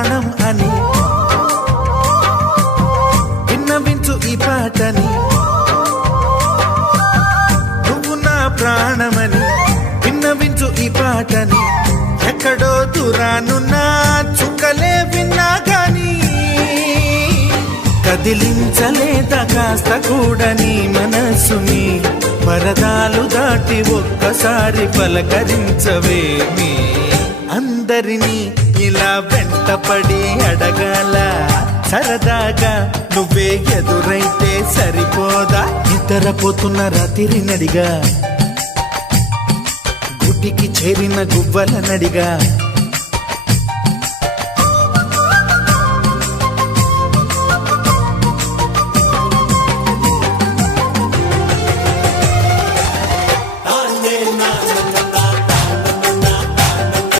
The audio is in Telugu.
ప్రాణం అని విన్నవించు ఈ పాటని. నువ్వు నా ప్రాణమని విన్నవించు ఈ పాటని. ఎక్కడో దూరానున్నా చుక్కలే విన్నా గాని కదిలించలేదా కాస్త కూడా నీ మనసుని. పరదాలు దాటి ఒక్కసారి పలకరించవేమి. అందరినీ ఇలా వెంటపడి అడగాల సరదాగా నువ్వే ఎదురైతే సరిపోదా. నిద్రపోతున్న రాత్రి నడిగా గుటికి చేరిన గువ్వల నడిగా